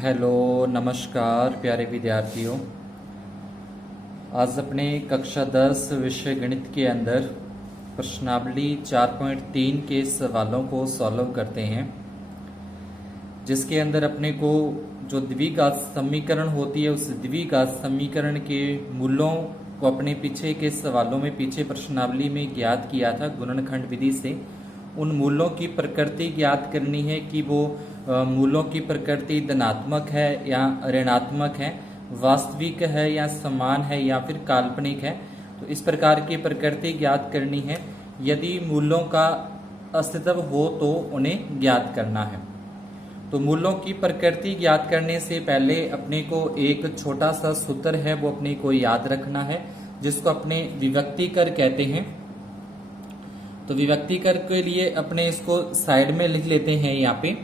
Hello नमस्कार प्यारे विद्यार्थियों। आज अपने कक्षा 10 विषय गणित के अंदर प्रश्नावली 4.3 के सवालों को सॉल्व करते हैं, जिसके अंदर अपने को जो द्विघात समीकरण होती है उस द्विघात समीकरण के मूलों को अपने पीछे के सवालों में पीछे प्रश्नावली में ज्ञात किया था गुणनखंड विधि से। उन मूलों की प्रकृति ज्ञात करनी है कि वो मूलों की प्रकृति धनात्मक है या ऋणात्मक है, वास्तविक है या समान है या फिर काल्पनिक है। तो इस प्रकार की प्रकृति ज्ञात करनी है। यदि मूलों का अस्तित्व हो तो उन्हें ज्ञात करना है। तो मूलों की प्रकृति ज्ञात करने से पहले अपने को एक छोटा सा सूत्र है वो अपने को याद रखना है, जिसको अपने विभक्तिकर कहते हैं। तो विभक्तिकर के लिए अपने इसको साइड में लिख लेते हैं। यहाँ पे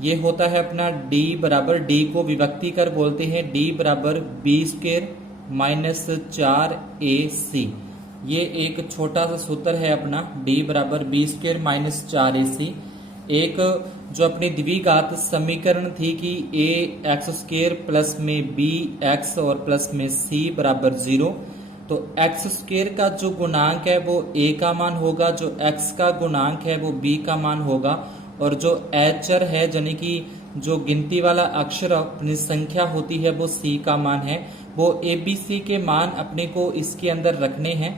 ये होता है अपना d बराबर, d को विभक्तिकर बोलते हैं, d बराबर b² माइनस 4ac। ये एक छोटा सा सूत्र है अपना, d बराबर b² माइनस 4ac। एक जो अपनी द्विघात समीकरण थी कि ax² प्लस में bx और प्लस में c बराबर 0। तो x² का जो गुणांक है वो a का मान होगा, जो x का गुणांक है वो b का मान होगा, और जो चर है यानी कि जो गिनती वाला अक्षर अपनी संख्या होती है वो c का मान है। वो abc के मान अपने को इसके अंदर रखने हैं।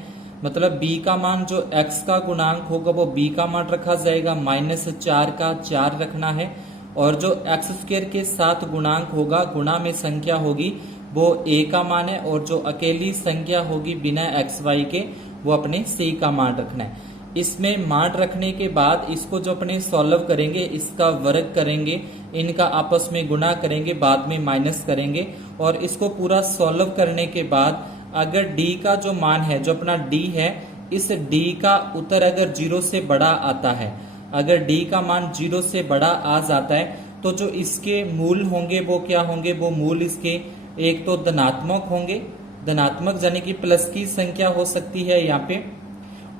मतलब b का मान जो x का गुणांक होगा वो b का मान रखा जाएगा, माइनस 4 का 4 रखना है, और जो x² के साथ गुणांक होगा, गुणा में संख्या होगी, वो a का मान है, और जो अकेली संख्या होगी बिना xy के वो अपने c का मान रखना है। इसमें मान रखने के बाद इसको जो अपने सॉल्व करेंगे, इसका वर्ग करेंगे, इनका आपस में गुणा करेंगे, बाद में माइनस करेंगे, और इसको पूरा सॉल्व करने के बाद अगर d का जो मान है, जो अपना d है, इस d का उत्तर अगर 0 से बड़ा आता है, अगर d का मान 0 से बड़ा आ जाता है, तो जो इसके मूल होंगे वो क्या होंगे, वो मूल इसके एक तो धनात्मक होंगे, धनात्मक यानी कि प्लस की संख्या हो सकती है यहाँ पे,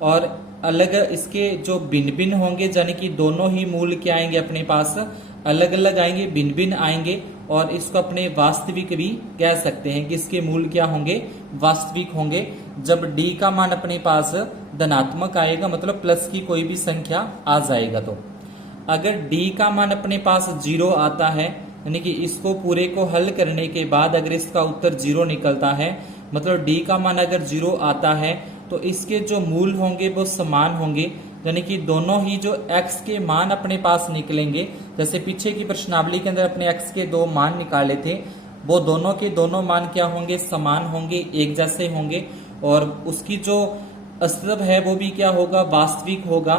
और अलग इसके जो भिन्न भिन्न होंगे यानी कि दोनों ही मूल क्या आएंगे अपने पास, अलग अलग आएंगे, भिन्न भिन्न आएंगे, और इसको अपने वास्तविक भी कह सकते हैं कि इसके मूल क्या होंगे, वास्तविक होंगे। जब d का मान अपने पास धनात्मक आएगा, मतलब प्लस की कोई भी संख्या आ जाएगा। तो अगर d का मान अपने पास 0 आता है, यानी कि इसको पूरे को हल करने के बाद अगर इसका उत्तर 0 निकलता है, मतलब d का मान अगर 0 आता है, तो इसके जो मूल होंगे वो समान होंगे, यानी कि दोनों ही जो x के मान अपने पास निकलेंगे, जैसे पीछे की प्रश्नावली के अंदर अपने x के 2 मान निकाले थे, वो दोनों के दोनों मान क्या होंगे, समान होंगे, एक जैसे होंगे, और उसकी जो अस्तित्व है वो भी क्या होगा, वास्तविक होगा।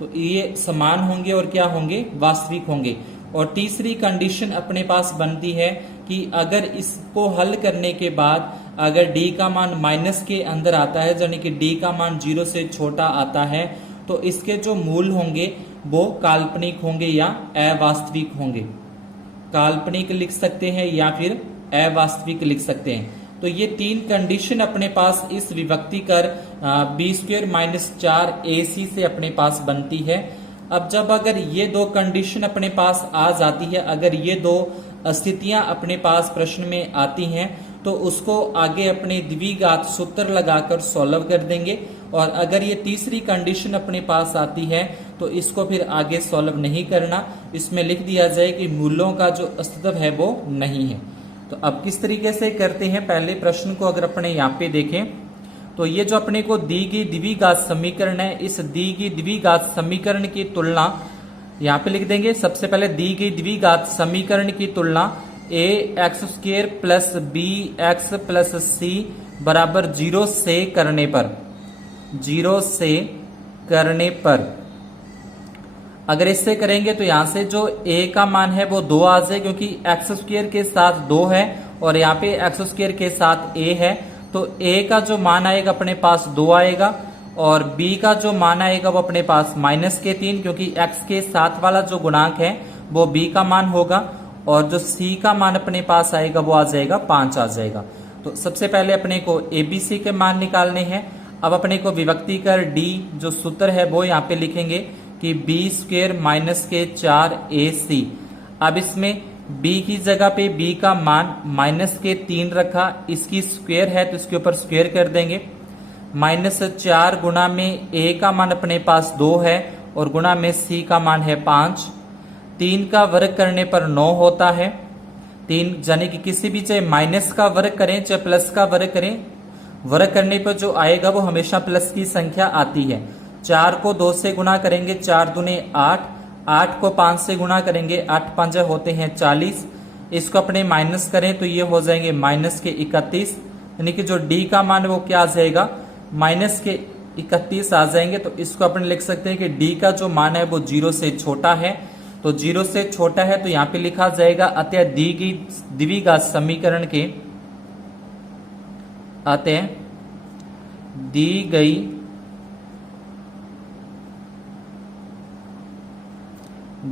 तो ये समान होंगे और क्या होंगे, वास्तविक होंगे। और तीसरी कंडीशन अपने पास बनती है कि अगर इसको हल करने के बाद अगर d का मान माइनस के अंदर आता है, यानी कि d का मान 0 से छोटा आता है, तो इसके जो मूल होंगे वो काल्पनिक होंगे या अवास्तविक होंगे। काल्पनिक लिख सकते हैं या फिर अवास्तविक लिख सकते हैं। तो ये तीन कंडीशन अपने पास इस विभक्तिकर b² माइनस 4ac से अपने पास बनती है। अब जब अगर ये दो कंडीशन अपने पास आ जाती है, अगर ये दो स्थितियां अपने पास प्रश्न में आती हैं, तो उसको आगे अपने द्विघात सूत्र लगाकर सॉल्व कर देंगे। और अगर ये तीसरी कंडीशन अपने पास आती है तो इसको फिर आगे सॉल्व नहीं करना, इसमें लिख दिया जाए कि मूलों का जो अस्तित्व है वो नहीं है। तो अब किस तरीके से करते हैं, पहले प्रश्न को अगर अपने यहाँ पे देखें, तो ये जो अपने को दी गई द्विघात समीकरण है, इस दी गई द्विघात समीकरण की तुलना यहाँ पे लिख देंगे। सबसे पहले दी गई द्विघात समीकरण की तुलना ax² plus bx plus c बराबर 0 से करने पर अगर इससे करेंगे तो यहां से जो a का मान है वो 2 आ जाए, क्योंकि x² के साथ 2 है और यहाँ पे x² के साथ a है, तो a का जो मान आएगा अपने पास 2 आएगा, और b का जो मान आएगा वो अपने पास माइनस के 3, क्योंकि x के साथ वाला जो गुणांक है वो b का मान होगा, और जो c का मान अपने पास आएगा वो आ जाएगा 5 आ जाएगा। तो सबसे पहले अपने को abc के मान निकालने हैं। अब अपने को विभक्ति कर d जो सूत्र है वो यहाँ पे लिखेंगे कि b² माइनस के 4ac। अब इसमें b की जगह पे b का मान -3 रखा, इसकी स्क्वायर है तो इसके ऊपर स्क्वायर कर देंगे। -4 गुणा में a का मान अपने पास 2 है और गुणा में c का मान है 5। 3 का वर्ग करने पर 9 होता है। 3 यानी कि किसी भी चाहे माइनस का वर्ग करें चाहे प्लस का वर्ग करें, वर्ग करने पर जो आएगा वो हमेशा प्लस की संख्या आती है। 4 को 2 से गुणा करेंगे 4 दूने 8, 8 को 5 से गुणा करेंगे 8 5 होते हैं 40। इसको अपने माइनस करें तो ये हो जाएंगे -31, यानी कि जो d का मान वो क्या आ जाएगा -31 आ जाएंगे। तो इसको अपन लिख सकते हैं कि d का जो मान है वो 0 से छोटा है, तो 0 से छोटा है तो यहाँ पे लिखा जाएगा अतः दी गई द्विघात समीकरण के अतः दी गई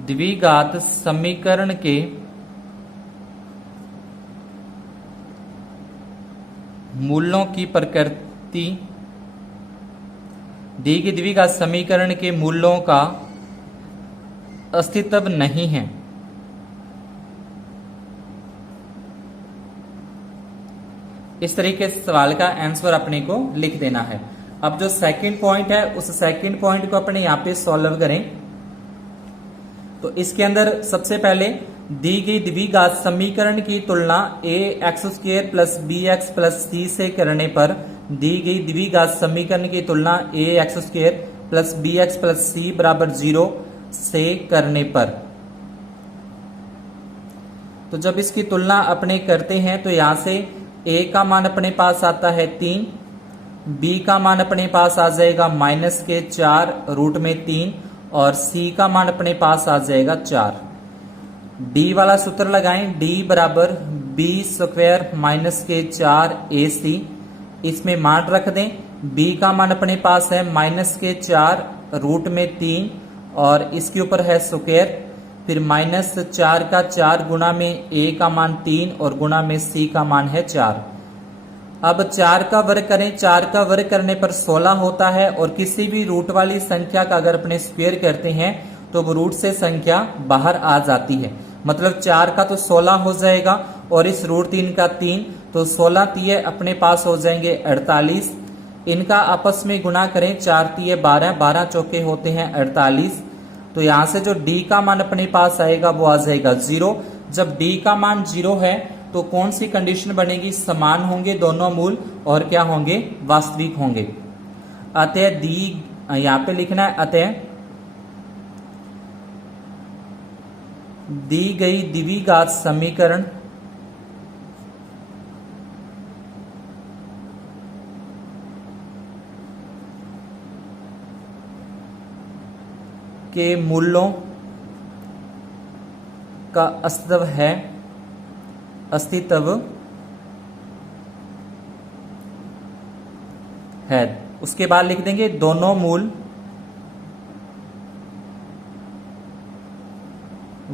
द्विघात समीकरण के मूलों की प्रकृति, दी गई द्विघात समीकरण के मूलों का अस्तित्व नहीं है। इस तरीके से सवाल का आंसर अपने को लिख देना है। अब जो सेकंड पॉइंट है उस सेकंड पॉइंट को अपने यहां पे सॉल्व करें। तो इसके अंदर सबसे पहले दी गई द्विघात समीकरण की तुलना ax² plus bx plus c से करने पर दी गई द्विघात समीकरण की तुलना ax² plus bx plus c बराबर 0 से करने पर, तो जब इसकी तुलना अपने करते हैं तो यहां से a का मान अपने पास आता है 3, b का मान अपने पास आ जाएगा -4 रूट में 3 और c का मान अपने पास आ जाएगा 4। d वाला सूत्र लगाएं, d बराबर b² -4 ac, इसमें मान रख दें। b का मान अपने पास है -4 रूट में 3 और इसके ऊपर है स्क्वायर, फिर -4 का 4 गुणा में a का मान 3 और गुणा में c का मान है 4। अब 4 का वर्ग करें, 4 का वर्ग करने पर 16 होता है और किसी भी रूट वाली संख्या का अगर अपने स्क्वायर करते हैं तो वो रूट से संख्या बाहर आ जाती है। मतलब 4 का तो 16 हो जाएगा और इस रूट 3 का 3, तो 16 तिये अपने पास हो जाएंगे 48। इनका आपस में गुणा करें, 4 तिये 12, 12 चौके होते हैं 48। तो यहां से जो d का मान अपने पास आएगा वो आ जाएगा 0। जब d का मान 0 है तो कौन सी कंडीशन बनेगी, समान होंगे दोनों मूल और क्या होंगे, वास्तविक होंगे। अतः दी, यहां पे लिखना है अतः दी गई द्विघात समीकरण के मूलों का अस्तित्व है। उसके बाद लिख देंगे दोनों मूल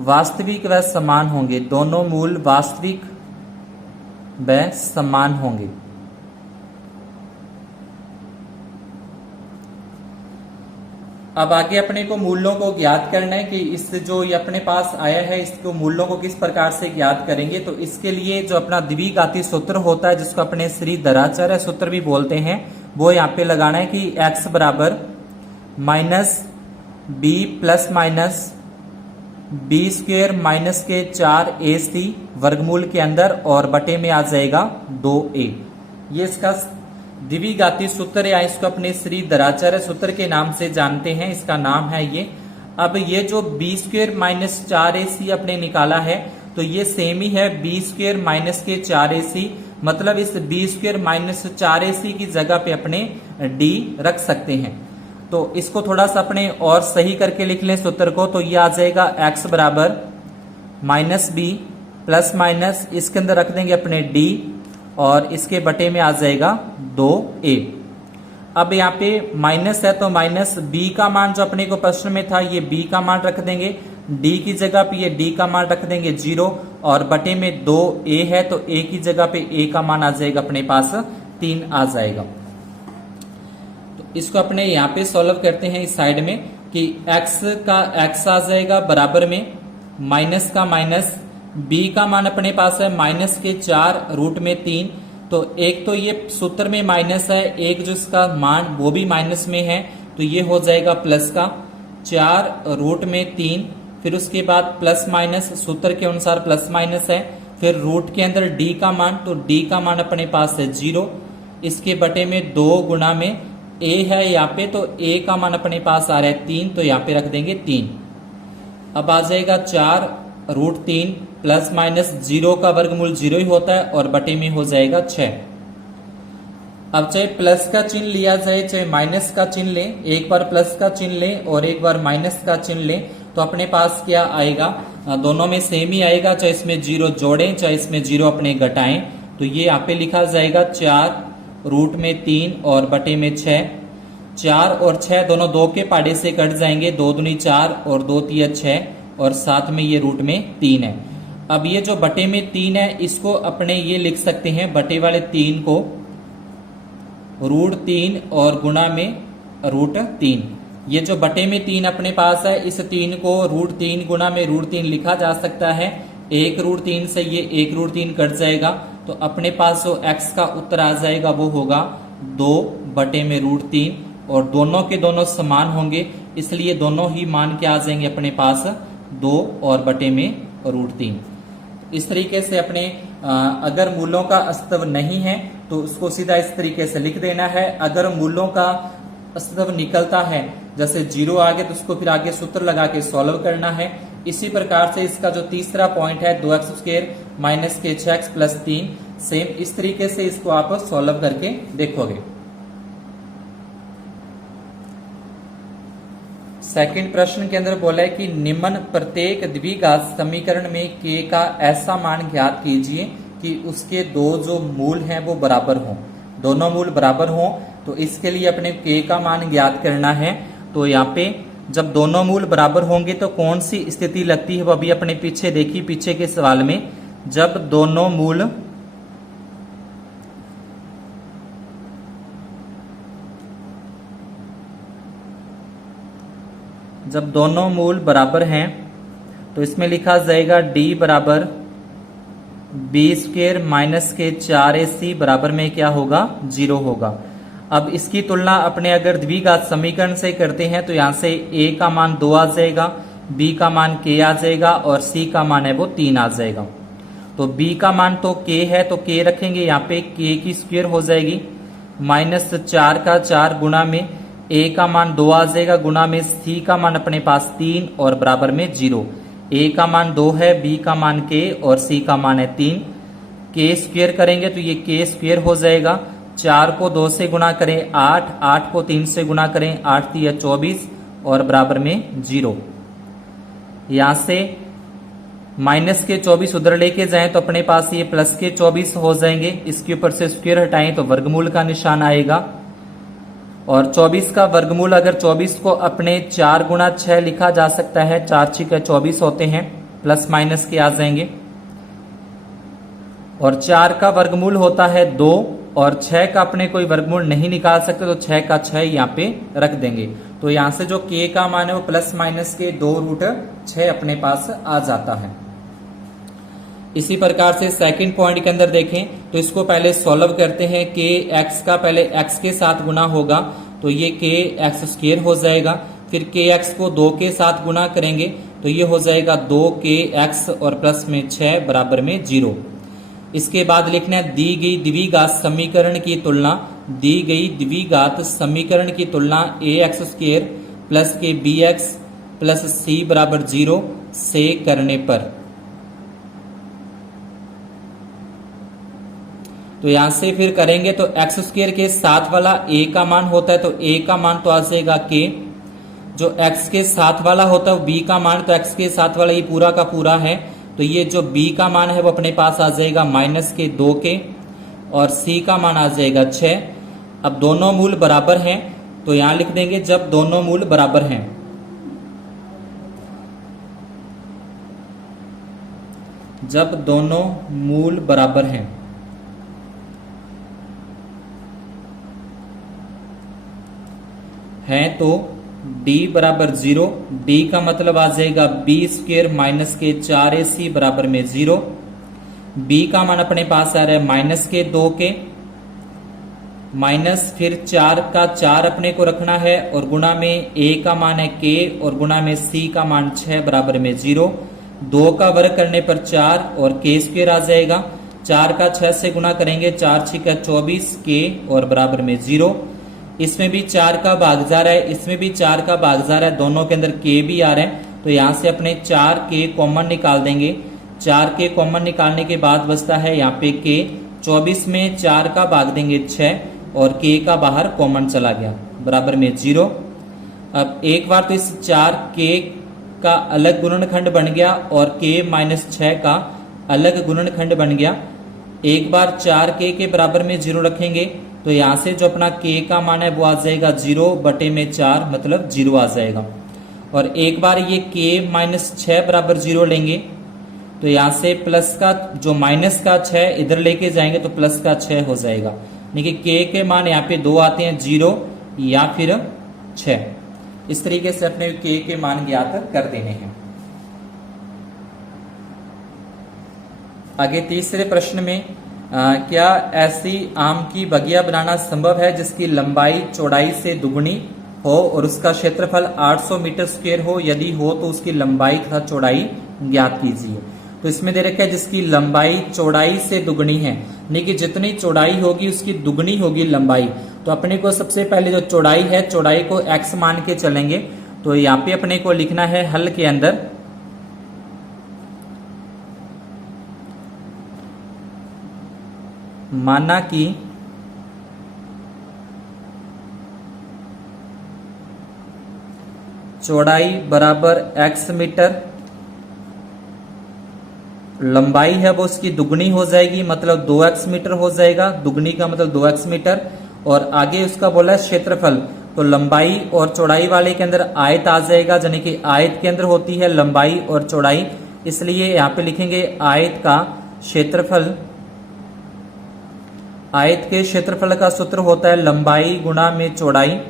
वास्तविक व समान होंगे, दोनों मूल वास्तविक व समान होंगे। अब आगे अपने को मूल्यों को ज्ञात करना है कि इस जो ये अपने पास आया है इसको मूल्यों को किस प्रकार से ज्ञात करेंगे। तो इसके लिए जो अपना द्विघाती सूत्र होता है जिसको अपने श्री धराचार्य सूत्र भी बोलते हैं, वो यहाँ पे लगाना है कि x बराबर -b प्लस माइनस b² के 4 ac वर्गमूल के अंदर और बटे में आ जाएगा 2a। ये इसका द्विघाती सूत्र या इसको अपने श्री धराचार्य सूत्र के नाम से जानते हैं, इसका नाम है ये। अब ये जो b² - 4ac अपने निकाला है तो ये सेम ही है b² के 4ac, मतलब इस b² - 4ac की जगह पे अपने d रख सकते हैं। तो इसको थोड़ा सा अपने और सही करके लिख लें सूत्र को, तो ये आ जाएगा x बराबर -b प्लस माइनस इसके अंदर रख देंगे अपने d और इसके बटे में आ जाएगा 2a। अब यहाँ पे माइनस है तो माइनस b का मान जो अपने को प्रश्न में था ये b का मान रख देंगे, d की जगह पे ये d का मान रख देंगे 0 और बटे में 2a है तो a की जगह पे a का मान आ जाएगा अपने पास 3 आ जाएगा। तो इसको अपने यहाँ पे सॉल्व करते हैं इस साइड में कि x का x आ जाएगा बराबर में माइनस का माइनस b का मान अपने पास है -4√3। तो एक तो ये सूत्र में माइनस है, एक जो इसका मान वो भी माइनस में है, तो ये हो जाएगा प्लस का 4√3। फिर उसके बाद प्लस माइनस सूत्र के अनुसार प्लस माइनस है। फिर रूट के अंदर d का मान, तो d का मान अपने पास है 0। इसके बटे में 2 गुना में a है यहाँ पे, तो a का मान अपने पास आ रहा है 3, तो यहाँ पे रख देंगे 3। अब आ जाएगा 4√3 प्लस माइनस 0 का वर्गमूल 0 ही होता है और बटे में हो जाएगा 6। अब चाहे प्लस का चिन्ह लिया जाए चाहे माइनस का चिन्ह ले, एक बार प्लस का चिन्ह ले और एक बार माइनस का चिन्ह ले, तो अपने पास क्या आएगा, दोनों में सेम ही आएगा। चाहे इसमें 0 जोड़ें चाहे इसमें 0 अपने घटाएं, तो ये यहाँ पे लिखा जाएगा 4√3 और बटे में 6। 4 और 6 दोनों 2 के पाड़े से कट जाएंगे, 2 दूनी 4 और 2 तिया 6 और साथ में ये रूट में 3 है। अब ये जो बटे में 3 है इसको अपने ये लिख सकते हैं, बटे वाले 3 को √3 और गुणा में √3। ये जो बटे में 3 अपने पास है, इस 3 को √3 गुणा में √3 लिखा जा सकता है। 1√3 से ये 1√3 कट जाएगा, तो अपने पास जो x का उत्तर आ जाएगा वो होगा 2 बटे में √3, और दोनों के दोनों समान होंगे, इसलिए दोनों ही मान क्या आ जाएंगे अपने पास 2 और बटे में √3। इस तरीके से अपने अगर मूलों का अस्तित्व नहीं है तो उसको सीधा इस तरीके से लिख देना है। अगर मूलों का अस्तित्व निकलता है, जैसे 0 आ गया, तो उसको फिर आगे सूत्र लगा के सॉल्व करना है। इसी प्रकार से इसका जो तीसरा पॉइंट है 2x² - के 6x + 3, सेम इस तरीके से इसको आप सॉल्व करके देखोगे। सेकंड प्रश्न के अंदर बोला है कि निम्न प्रत्येक द्विघात समीकरण में k का ऐसा मान ज्ञात कीजिए कि उसके दो जो मूल हैं वो बराबर हों, दोनों मूल बराबर हों। तो इसके लिए अपने k का मान ज्ञात करना है। तो यहाँ पे जब दोनों मूल बराबर होंगे तो कौन सी स्थिति लगती है वो अभी अपने पीछे देखी, पीछे के सवाल में जब दोनों मूल बराबर हैं तो इसमें लिखा जाएगा d बराबर b² - के 4ac बराबर में क्या होगा, 0 होगा। अब इसकी तुलना अपने अगर द्विघात समीकरण से करते हैं तो यहाँ से a का मान 2 आ जाएगा, b का मान k आ जाएगा और c का मान है वो 3 आ जाएगा। तो b का मान तो k है, तो k रखेंगे यहाँ पे, k की स्क्वायर हो जाएगी -4 का 4 गुणा में a का मान 2 आ जाएगा, गुणा में c का मान अपने पास 3 और बराबर में 0। a का मान 2 है, b का मान k और c का मान है 3। k स्क्वायर करेंगे तो ये k स्क्वायर हो जाएगा। 4 को 2 से गुणा करें 8, 8 को 3 से गुणा करें 8 × 24 और बराबर में 0। यहां से माइनस के 24 उधर लेके जाएं तो अपने पास ये प्लस के 24 हो जाएंगे। इसके ऊपर से स्क्वायर हटाएं तो वर्गमूल का निशान आएगा, और 24 का वर्गमूल अगर 24 को अपने 4 गुणा 6 लिखा जा सकता है, 4 × 6 = 24 होते हैं, प्लस माइनस के आ जाएंगे। और 4 का वर्गमूल होता है 2 और 6 का अपने कोई वर्गमूल नहीं निकाल सकते, तो 6 का 6 यहाँ पे रख देंगे। तो यहां से जो k का मान है वो प्लस माइनस के 2√6 अपने पास आ जाता है। इसी प्रकार से सेकंड पॉइंट के अंदर देखें तो इसको पहले सॉल्व करते हैं। k x का पहले x के साथ गुना होगा तो ये kx² हो जाएगा। फिर kx को 2 के साथ गुना करेंगे तो ये हो जाएगा 2kx और प्लस में 6 बराबर में 0। इसके बाद लिखना है दी गई द्विघात समीकरण की तुलना, दी गई द्विघात समीकरण की तुलना ax² + के bx + c बराबर 0 से करने पर। तो यहां से फिर करेंगे तो x² के साथ वाला a का मान होता है, तो a का मान तो आ जाएगा k। जो x के साथ वाला होता है वो b का मान, तो x के साथ वाला ये पूरा का पूरा है, तो ये जो b का मान है वो अपने पास आ जाएगा -2k और c का मान आ जाएगा 6। अब दोनों मूल बराबर हैं तो यहां लिख देंगे जब दोनों मूल बराबर हैं, जब दोनों मूल बराबर हैं तो d बराबर 0, d का मतलब आ जाएगा b स्क्वेयर माइनस के 4ac बराबर में 0। b का मान अपने पास आ रहा है माइनस के 2 के, माइनस फिर 4 का 4 अपने को रखना है और गुणा में a का मान है k और गुणा में c का मान 6 बराबर में 0। 2 का वर्ग करने पर 4 और k स्क्वेयर आ जाएगा। 4 का 6 से गुणा करेंगे, 4 6 का 24 k और बराबर में 0। इसमें भी 4 का भाग जा रहा है, इसमें भी 4 का भाग जा रहा है, दोनों के अंदर k भी आ रहा है, तो यहां से अपने 4 k कॉमन निकाल देंगे। 4 k कॉमन निकालने के बाद बचता है यहाँ पे k। 24 में 4 का भाग देंगे 6 और k का बाहर कॉमन चला गया बराबर में 0। अब एक बार तो इस 4k का अलग गुणनखंड बन गया और k माइनस 6 का अलग गुणनखंड बन गया। एक बार 4k के बराबर में 0 रखेंगे तो यहां से जो अपना k का मान है वो आ जाएगा 0 बटे में 4 मतलब 0 आ जाएगा। और एक बार ये k माइनस 6 बराबर 0 लेंगे तो यहां से प्लस का जो माइनस का 6 इधर लेके जाएंगे तो प्लस का 6 हो जाएगा। देखिए k के मान यहाँ पे 2 आते हैं, 0 या फिर 6। इस तरीके से अपने k के मान ज्ञात कर देने हैं। आगे तीसरे प्रश्न में क्या ऐसी आम की बगिया बनाना संभव है जिसकी लंबाई चौड़ाई से दुगनी हो और उसका क्षेत्रफल 800 मीटर स्क्वायर हो? यदि हो तो उसकी लंबाई तथा चौड़ाई ज्ञात कीजिए। तो इसमें दे रखा है जिसकी लंबाई चौड़ाई से दुगनी है, यानी कि जितनी चौड़ाई होगी उसकी दुगनी होगी लंबाई। तो अपने को सबसे पहले जो चौड़ाई है, चौड़ाई को x मान के चलेंगे। तो यहाँ पे अपने को लिखना है हल के अंदर माना कि चौड़ाई बराबर x मीटर, लंबाई है वो उसकी दुगनी हो जाएगी मतलब 2x मीटर हो जाएगा, दुगनी का मतलब 2x मीटर। और आगे उसका बोला है क्षेत्रफल, तो लंबाई और चौड़ाई वाले के अंदर आयत आ जाएगा, यानी कि आयत के अंदर होती है लंबाई और चौड़ाई, इसलिए यहाँ पे लिखेंगे आयत का क्षेत्रफल। आयत के क्षेत्रफल का सूत्र होता है लंबाई गुणा में चौड़ाई,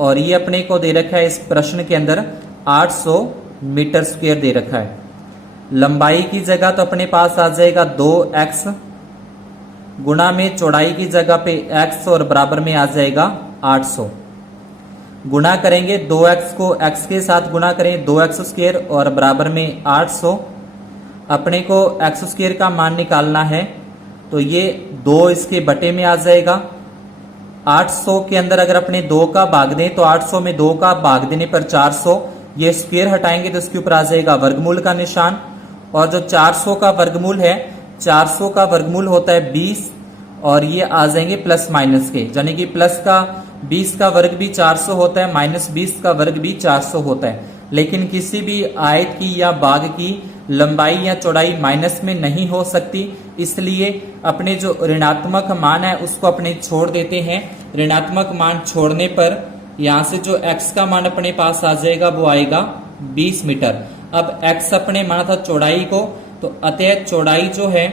और ये अपने को दे रखा है इस प्रश्न के अंदर 800 मीटर स्क्वायर दे रखा है। लंबाई की जगह तो अपने पास आ जाएगा 2x गुणा में चौड़ाई की जगह पे x और बराबर में आ जाएगा 800। गुणा करेंगे 2x को x के साथ गुणा करें 2x स्क्वायर और बराबर में 800। अपने को x स्क्वायर का मान निकालना है तो ये 2 इसके बटे में आ जाएगा। 800 के अंदर अगर अपने 2 का भाग दें तो 800 में 2 का भाग देने पर 400, ये स्क्वायर हटाएंगे तो इसके ऊपर आ जाएगा वर्गमूल का निशान। और जो 400 का वर्गमूल है, 400 का वर्गमूल होता है 20 और ये आ जाएंगे प्लस माइनस के, यानी कि प्लस का 20 का वर्ग भी 400 होता है, माइनस 20 का वर्ग भी 400 होता है। लेकिन किसी भी आयत की या बाग की लंबाई या चौड़ाई माइनस में नहीं हो सकती, इसलिए अपने जो ऋणात्मक मान है उसको अपने छोड़ देते हैं। ऋणात्मक मान छोड़ने पर यहां से जो x का मान अपने पास आ जाएगा वो आएगा 20 मीटर। अब x अपने माना था चौड़ाई को, तो अतः चौड़ाई जो है,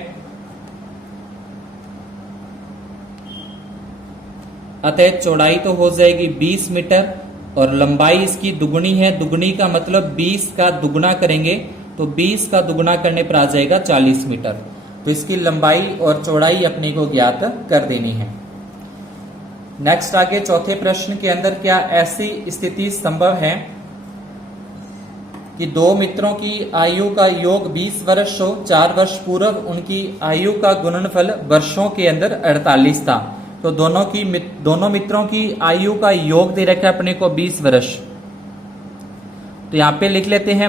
अतः चौड़ाई तो हो जाएगी 20 मीटर और लंबाई इसकी दुगुनी है। दुगुनी का मतलब 20 का दुगुना करेंगे तो 20 का दुगुना करने पर आ जाएगा 40 मीटर। तो इसकी लंबाई और चौड़ाई अपने को ज्ञात कर देनी है। नेक्स्ट आगे चौथे प्रश्न के अंदर क्या ऐसी स्थिति संभव है कि दो मित्रों की आयु का योग 20 वर्ष हो, 4 वर्ष पूर्व उनकी आयु का गुणनफल वर्षों के अंदर 48 था। तो दोनों मित्रों की आयु का योग दे रखा है अपने को 20 वर्ष। तो यहां पे लिख लेते हैं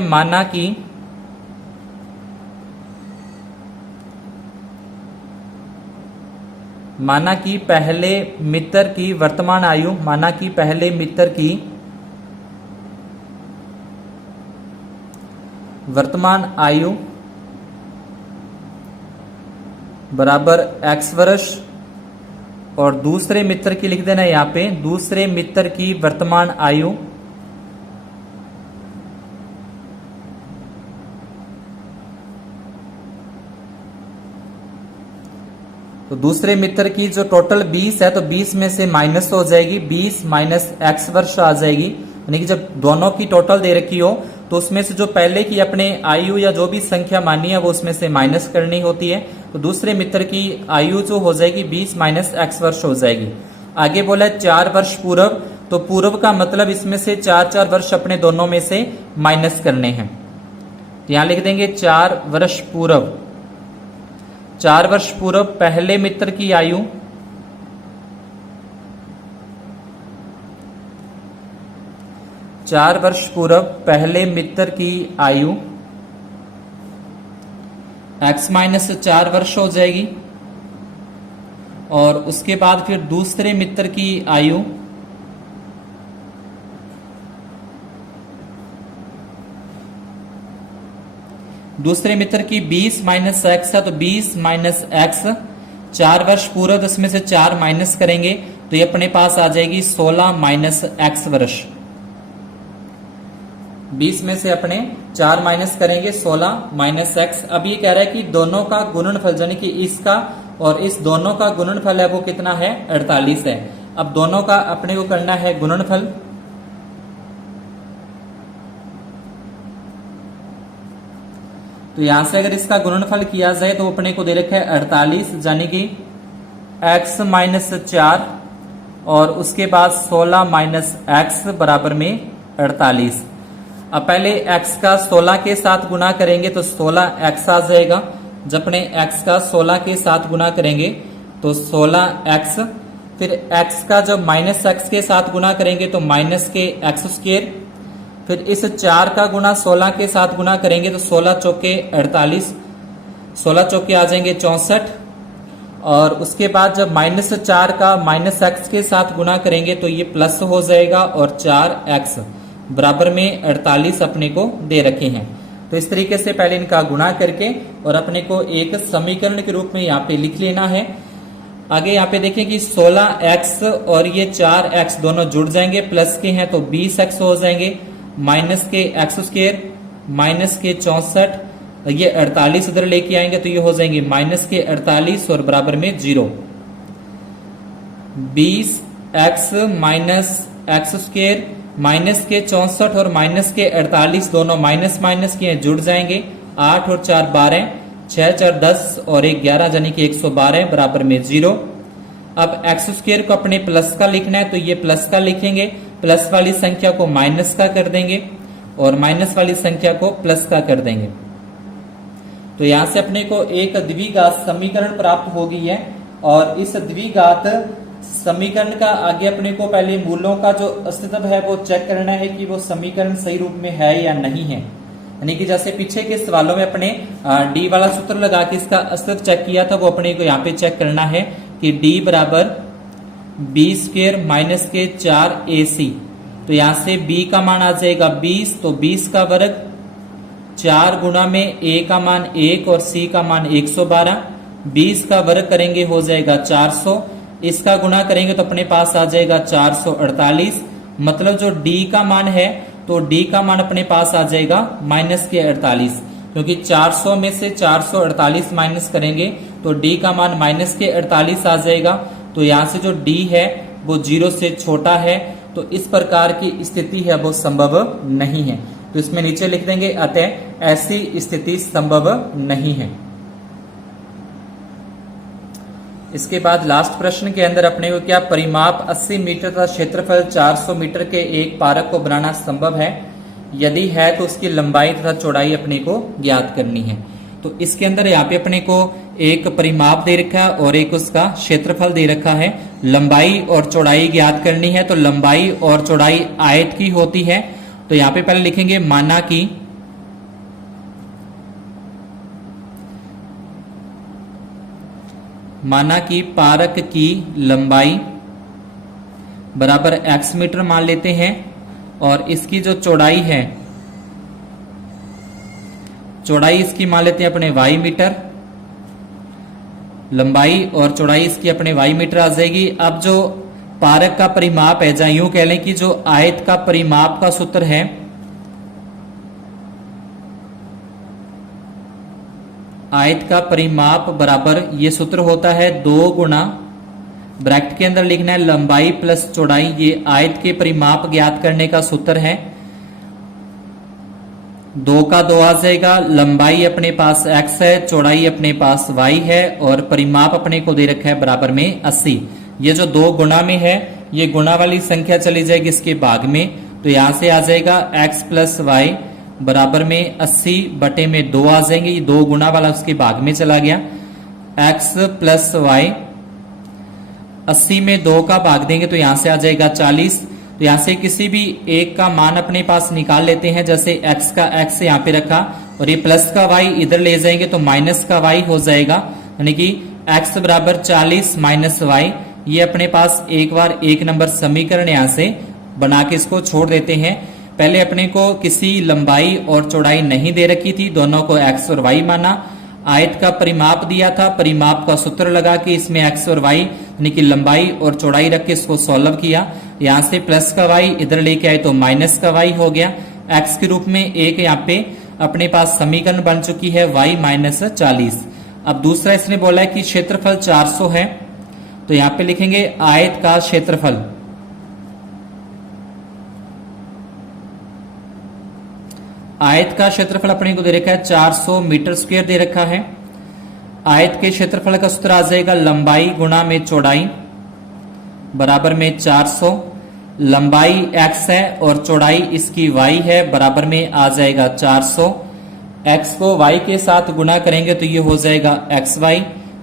माना कि पहले मित्र की वर्तमान आयु, माना कि पहले मित्र की वर्तमान आयु बराबर x वर्ष और दूसरे मित्र की लिख देना यहां पे, दूसरे मित्र की वर्तमान आयु तो दूसरे मित्र की जो टोटल 20 है तो 20 में से माइनस हो जाएगी, 20 माइनस x वर्ष आ जाएगी। यानी कि जब दोनों की टोटल दे रखी हो तो उसमें से जो पहले की अपने आयु या जो भी संख्या मानी है वो उसमें से माइनस करनी होती है। तो दूसरे मित्र की आयु जो हो जाएगी 20 माइनस x वर्ष हो जाएगी। आगे बोला है 4 वर्ष पूर्व, तो पूर्व का मतलब इसमें से 4 वर्ष अपने दोनों में से माइनस करने हैं। तो यहां लिख देंगे 4 वर्ष पूर्व। 4 वर्ष पूर्व पहले मित्र की आयु 4 वर्ष पूर्व पहले मित्र की आयु x माइनस 4 वर्ष हो जाएगी। और उसके बाद फिर दूसरे मित्र की आयु दूसरे मित्र की 20 माइनस x है, तो 20 माइनस x 4 वर्ष पूर्व, तो इसमें से 4 माइनस करेंगे तो ये अपने पास आ जाएगी 16 माइनस x वर्ष। 20 में से अपने 4 माइनस करेंगे 16 माइनस x। अब ये कह रहा है कि दोनों का गुणनफल यानी कि इसका और इस दोनों का गुणनफल है वो कितना है, 48 है। अब दोनों का अपने को करना है गुणनफल। तो यहां से अगर इसका गुणनफल किया जाए तो अपने को दे रखा है 48 यानी कि x माइनस 4 और उसके बाद 16 माइनस x बराबर में 48। अब पहले x का 16 के साथ गुना करेंगे तो 16x आ जाएगा। जब अपने x का 16 के साथ गुना करेंगे तो 16x, फिर x का जब माइनस x के साथ गुना करेंगे तो माइनस के x स्क्वायर, फिर इस 4 का गुना 16 के साथ गुना करेंगे तो 16 चौके 48, 16 चौके आ जाएंगे 64। और उसके बाद जब माइनस 4 का माइनस x के साथ गुना करेंगे तो ये प्लस हो जाएगा और 4x बराबर में 48 अपने को दे रखे हैं। तो इस तरीके से पहले इनका गुणा करके और अपने को एक समीकरण के रूप में यहाँ पे लिख लेना है। आगे यहाँ पे देखें कि 16x और ये 4x दोनों जुड़ जाएंगे, प्लस के हैं तो 20x हो जाएंगे, माइनस के x स्क्वायर माइनस के 64, ये 48 उधर लेके आएंगे तो ये हो जाएंगे माइनस के 48 और बराबर में 0। 20x minus x square minus के 64 और माइनस के 48 दोनों माइनस माइनस के जुड़ जाएंगे, 8 और 4 12, 6 4 10 और 1 11 यानी कि 112 बराबर में 0। अब x स्क्वायर को अपने प्लस का लिखना है तो ये प्लस का लिखेंगे, प्लस वाली संख्या को माइनस का कर देंगे और माइनस वाली संख्या को प्लस का कर देंगे। तो यहां से अपने को एक द्विघात समीकरण प्राप्त हो गई है। और इस द्विघात समीकरण का आगे अपने को पहले मूलों का जो अस्तित्व है वो चेक करना है कि वो समीकरण सही रूप में है या नहीं है। यानी कि जैसे पीछे के सवालों में अपने डी वाला सूत्र लगा के इसका अस्तित्व चेक किया था, वो अपने को यहाँ पे चेक करना है कि डी बराबर बी स्क्वायर माइनस के 4ac। तो यहां से b का मान आ जाएगा 20, तो 20 का वर्ग 4 गुना में a का मान 1 और c का मान 112, 20 का वर्ग करेंगे हो जाएगा 400, इसका गुना करेंगे तो अपने पास आ जाएगा 448। मतलब जो d का मान है तो d का मान अपने पास आ जाएगा माइनस के 48, क्योंकि 400 में से 448 माइनस करेंगे तो d का मान माइनस के 48 आ जाएगा। तो यहाँ से जो d है वो 0 से छोटा है, तो इस प्रकार की स्थिति है वो संभव नहीं है। तो इसमें नीचे लिख देंगे अतः ऐसी स्थिति संभव नहीं है। इसके बाद लास्ट प्रश्न के अंदर अपने को क्या परिमाप 80 मीटर तथा क्षेत्रफल 400 मीटर के एक पार्क को बनाना संभव है? यदि है तो उसकी लंबाई तथा चौड़ाई अपने को ज्ञात करनी है। तो इसके अंदर यहाँ पे अपने को एक परिमाप दे रखा है और एक उसका क्षेत्रफल दे रखा है। लंबाई और चौड़ाई ज्ञात करनी है, तो लंबाई और चौड़ाई आयत की होती है। तो यहाँ पे पहले लिखेंगे माना कि पार्क की लंबाई बराबर x मीटर मान लेते हैं और इसकी जो चौड़ाई है, चौड़ाई इसकी मान लेते हैं अपने y मीटर, लंबाई और चौड़ाई इसकी अपने y मीटर आ जाएगी। अब जो पार्क का परिमाप है, जहां यूं कह लें कि जो आयत का परिमाप का सूत्र है, आयत का परिमाप बराबर, ये सूत्र होता है 2 गुना, ब्रैकेट के अंदर लिखना है लंबाई प्लस चौड़ाई। ये आयत के परिमाप ज्ञात करने का सूत्र है। 2 का 2 आ जाएगा, लंबाई अपने पास x है, चौड़ाई अपने पास y है और परिमाप अपने को दे रखा है बराबर में 80। ये जो 2 गुना में है, ये गुना वाली संख्या चली जाएगी इसके भाग में, तो यहां से आ जाएगा x प्लस वाई बराबर में 80 बटे में 2 आ जाएंगे। ये 2 गुना वाला उसके भाग में चला गया। x प्लस वाई, 80 में 2 का भाग देंगे तो यहां से आ जाएगा 40। तो यहां से किसी भी एक का मान अपने पास निकाल लेते हैं, जैसे x का x यहाँ पे रखा और ये प्लस का y इधर ले जाएंगे तो माइनस का y हो जाएगा, यानी कि x बराबर 40 माइनस y। ये अपने पास एक बार एक नंबर समीकरण यहां से बना के इसको छोड़ देते हैं। पहले अपने को किसी लंबाई और चौड़ाई नहीं दे रखी थी, दोनों को x और y माना। आयत का परिमाप दिया था, परिमाप का सूत्र लगा के इसमें x और y यानी कि लंबाई और चौड़ाई रख के इसको सॉल्व किया। यहां से प्लस का y इधर लेके आए तो माइनस का y हो गया। x के रूप में एक यहाँ पे अपने पास समीकरण बन चुकी है y माइनस 40। अब दूसरा इसने बोला है कि क्षेत्रफल 400 है, तो यहां पे लिखेंगे आयत का क्षेत्रफल। आयत का क्षेत्रफल अपने को दे रखा है 400 मीटर स्क्वायर दे रखा है। आयत के क्षेत्रफल का सूत्र आ जाएगा लंबाई गुणा में चौड़ाई बराबर में 400। लंबाई x है और चौड़ाई इसकी y है, बराबर में आ जाएगा 400। x को y के साथ गुणा करेंगे तो ये हो जाएगा xy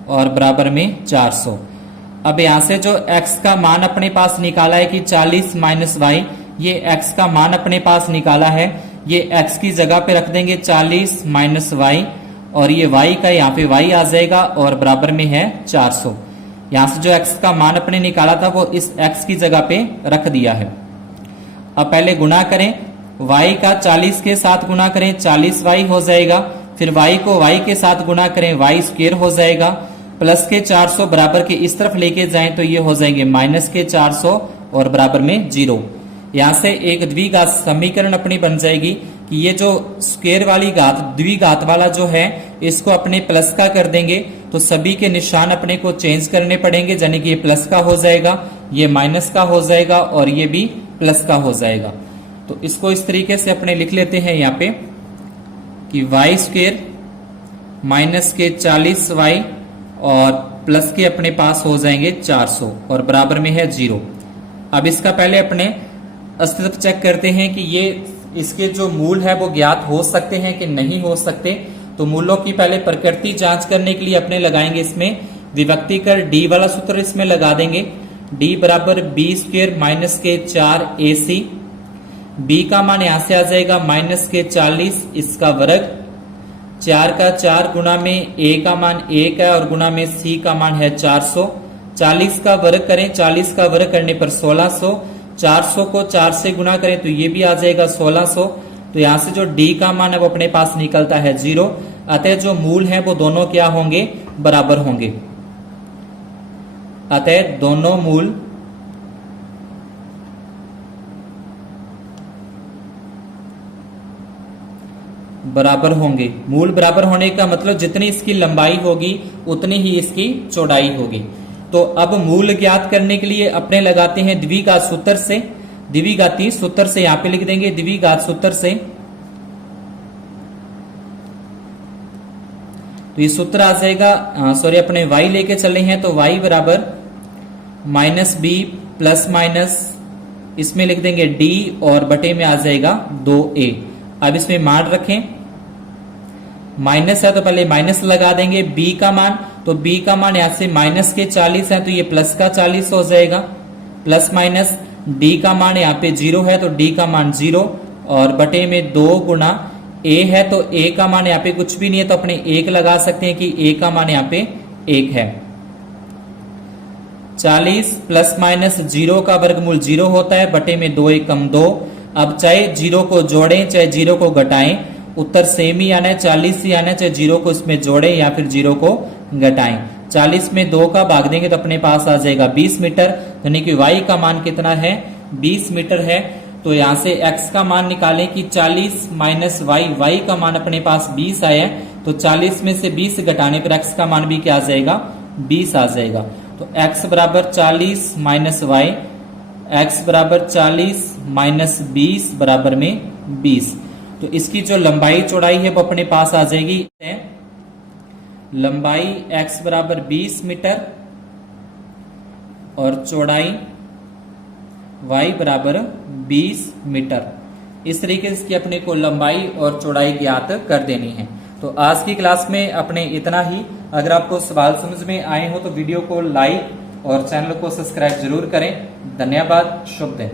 और बराबर में 400। अब यहां से जो x का मान अपने पास निकाला है कि 40 माइनस वाई, ये x का मान अपने पास निकाला है, ये x की जगह पे रख देंगे 40 माइनस वाई और ये y का यहाँ पे y आ जाएगा और बराबर में है 400। यहां से जो x का मान अपने निकाला था वो इस x की जगह पे रख दिया है। अब पहले गुणा करें, y का 40 के साथ गुणा करें 40y हो जाएगा, फिर y को y के साथ गुणा करें y स्क्वायर हो जाएगा, प्लस के 400 बराबर के इस तरफ लेके जाएं तो ये हो जाएंगे माइनस के 400 और बराबर में 0। यहां से एक द्विघात समीकरण अपनी बन जाएगी कि ये जो स्क्वायर वाली घात द्विघात वाला जो है इसको अपने प्लस का कर देंगे तो सभी के निशान अपने को चेंज करने पड़ेंगे, यानी कि ये प्लस का हो जाएगा, ये माइनस का हो जाएगा और ये भी प्लस का हो जाएगा। तो इसको इस तरीके से अपने लिख लेते हैं यहाँ पे कि वाई स्क्वायर माइनस के 40y और प्लस के अपने पास हो जाएंगे 400 और बराबर में है 0। अब इसका पहले अपने अस्तित्व चेक करते हैं कि ये इसके जो मूल है वो ज्ञात हो सकते हैं कि नहीं हो सकते। तो मूलों की पहले प्रकृति जांच करने के लिए अपने लगाएंगे इसमें विभक्ति कर d वाला सूत्र इसमें लगा देंगे। d बराबर b स्क्वायर माइनस के 4ac, b का मान यहां से आ जाएगा माइनस के 40 इसका वर्ग, 4 का 4 गुना में a का मान 1 है और गुना में c का मान है 400। 40 का वर्ग करें, 40 का वर्ग करने पर 1600, 400 को 4 से गुना करें तो ये भी आ जाएगा 1600। तो यहां से जो d का मान है वो अपने पास निकलता है 0। अतः जो मूल है वो दोनों क्या होंगे, बराबर होंगे। अतः दोनों मूल बराबर होंगे। मूल बराबर होने का मतलब जितनी इसकी लंबाई होगी उतनी ही इसकी चौड़ाई होगी। तो अब मूल ज्ञात करने के लिए अपने लगाते हैं द्विघात सूत्र से, द्विघाती सूत्र से यहां पे लिख देंगे द्विघात सूत्र से। तो ये सूत्र आ जाएगा, सॉरी अपने y लेके चले हैं तो y बराबर माइनस बी प्लस माइनस इसमें लिख देंगे d और बटे में आ जाएगा 2a। अब इसमें मान रखें, माइनस है तो पहले माइनस लगा देंगे b का मान, तो b का मान यहां से माइनस के 40 है तो ये प्लस का 40 हो जाएगा, प्लस माइनस d का मान यहाँ पे 0 है तो d का मान 0 और बटे में 2 गुना a है तो a का मान यहाँ पे कुछ भी नहीं है तो अपने 1 लगा सकते हैं कि a का मान यहाँ पे 1 है। 40 प्लस माइनस 0 का वर्गमूल 0 होता है, बटे में 2 1 कम 2। अब चाहे 0 को जोड़ें चाहे 0 को घटाएं उत्तर सेम ही आना है, 40 ही आना है, चाहे 0 को इसमें जोड़ें या फिर 0 को घटाएं। 40 में 2 का भाग देंगे तो अपने पास आ जाएगा 20 मीटर, यानी कि y का मान कितना है 20 मीटर है। तो यहां से x का मान निकालें कि 40 माइनस y, y का मान अपने पास 20 आया है तो 40 में से 20 घटाने पर x का मान भी क्या आ जाएगा, 20 आ जाएगा। तो x बराबर 40 माइनस वाई, x बराबर 40 माइनस 20 बराबर में 20। तो इसकी जो लंबाई चौड़ाई है वो अपने पास आ जाएगी। लंबाई x बराबर 20 मीटर और चौड़ाई y बराबर 20 मीटर। इस तरीके से अपने को लंबाई और चौड़ाई ज्ञात कर देनी है। तो आज की क्लास में अपने इतना ही। अगर आपको सवाल समझ में आए हो तो वीडियो को लाइक और चैनल को सब्सक्राइब जरूर करें। धन्यवाद। शुभ दिन।